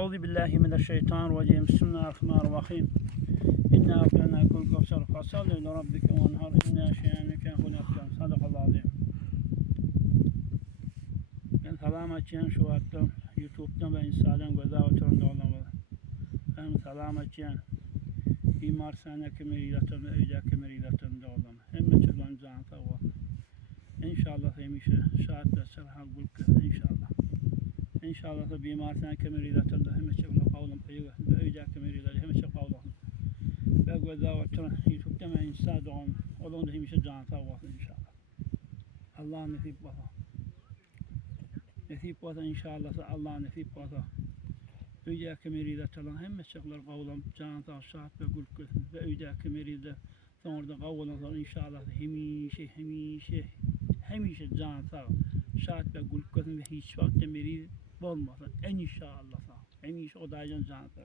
Euzubillahimineşşeytanirracim. Bismillahirrahmanirrahim. İnna a'taynakel kevser fesalli li rabbike venhar inna şe'aneke huvel ebtar. Sadakallahu azim. Ben salam açıyan şu vakti YouTube'dan ve Insta'dan göze oturumda olamaz. Ben salam açıyan imar sanaki meridatın ve öydeki meridatında olamaz. Hem de çıkan canı sağ olsun. İnşallah hemişe şahat ve serhal bulk inşallah. İnşallah da bimar sen kemeridatında hemen çıkıp kavlam peygamber ve öydeki meridat hemen çıkıp kavlam. Ve göze oturan YouTube'dan ve Insta'dan olan da hemişe canı sağ olsun inşallah. Allah nasip basa. Nasip basa inşallah Allah nasip basa. Öydeki meridat olan hemen çıkıp kavlam canı sağ şahat ve bulk ve öydeki meridat sonra da kavlam inşallah hemişe can sağ, şahat ve gülük gözün ve hiç vakti meri olmasın. İnşallah sağ. Hemişe o dayıcan can sağ.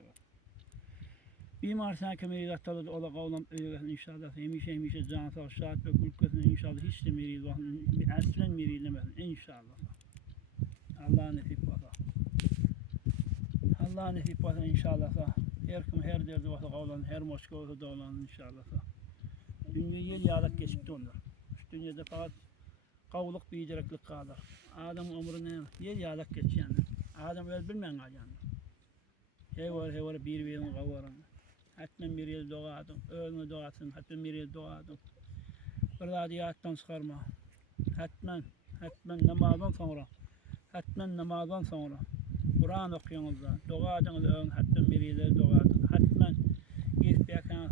Bimar sen kemeri dattalı ola kavlam öyle inşallah hemişe can sağ, şahat ve gülük gözün inşallah hiç de meri olmasın. Aslen meri demesin inşallah sağ. Allah nasip basa. Allah nasip basa inşallah sağ. Her kim her derdi vasa kavlan, her moşka olsa da olan inşallah sağ. Dünya yel yağlık geçip onlar. Şu dünyada fakat kavluk biyecereklik kalır. Adam ömrüne yer yağlık geç yani. Adam öyle bilmeyen yani. Hey var bir birini kavarın. Hatmen bir yıl doğadım. Ölme doğasın. Hatmen bir yıl doğadım. Bir radiyattan çıkarma. Hatmen namazdan sonra. Kur'an okuyunuzda. Doğadınız ölün. Hatmen bir yıl doğadın. Hatmen gitbeyken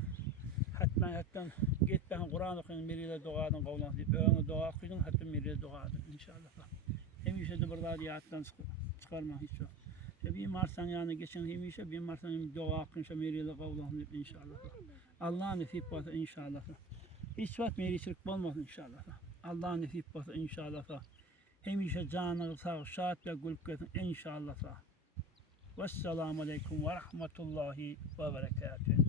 gitbeyken Kur'an okuyun bir yıl doğadın kavlan deyip ölün doğa okuyun. Hatmen bir yıl doğadın inşallah. Hemişe de bir radiyattan çıkarma hiç yok. Bir marsan yani geçen hemişe bir marsan doğa okuyunca bir yıl kavlan deyip inşallah. Allah nasip basa inşallah. Hiç vakit meri şirk olmasın inşallah. Allah nasip basa inşallah. Hemişe canı sağ, şahat ve gülük etsin inşallah. Vesselamu aleyküm ve rahmetullahi ve berekatuhu.